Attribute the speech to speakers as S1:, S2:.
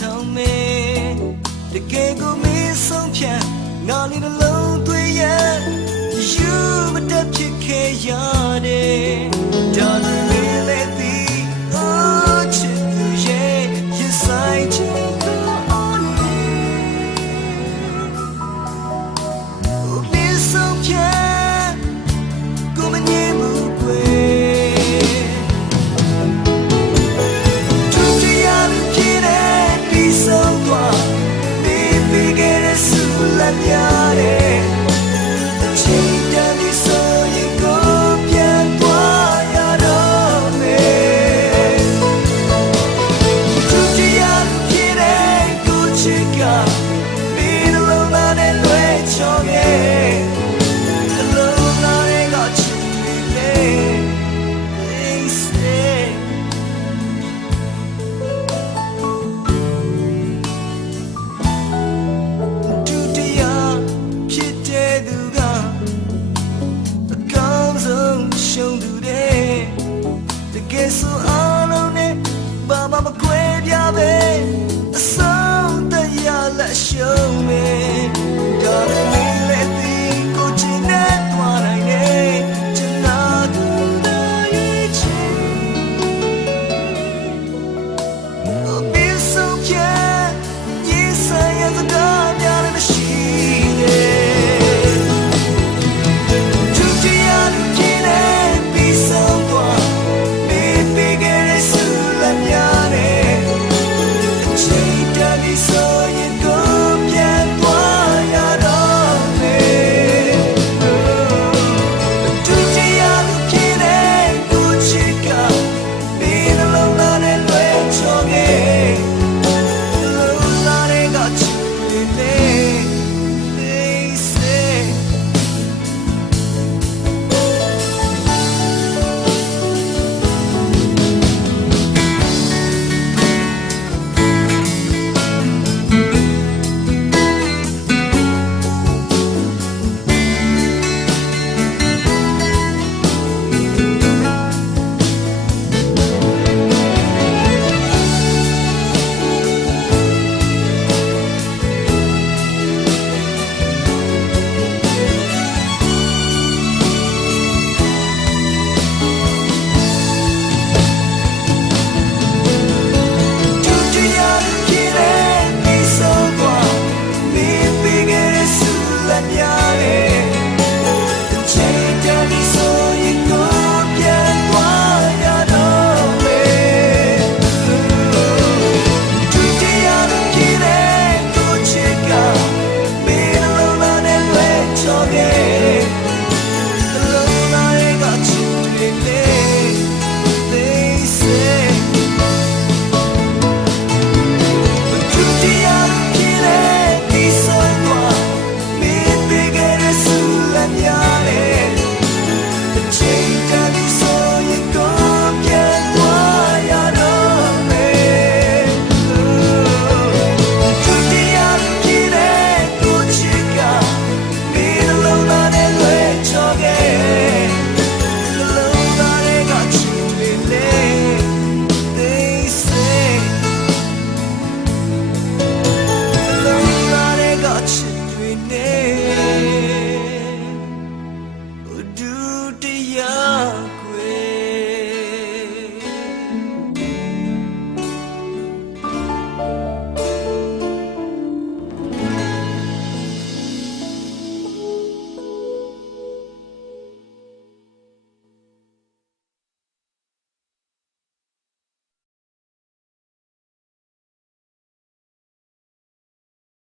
S1: ထောင်မေတကယ်ကိုမင်းဆုံးဖြတ်ငါလေးနှလုံးသွေးရဲ့ you မတက်ဖြစ်ခဲ့ရတယ်ス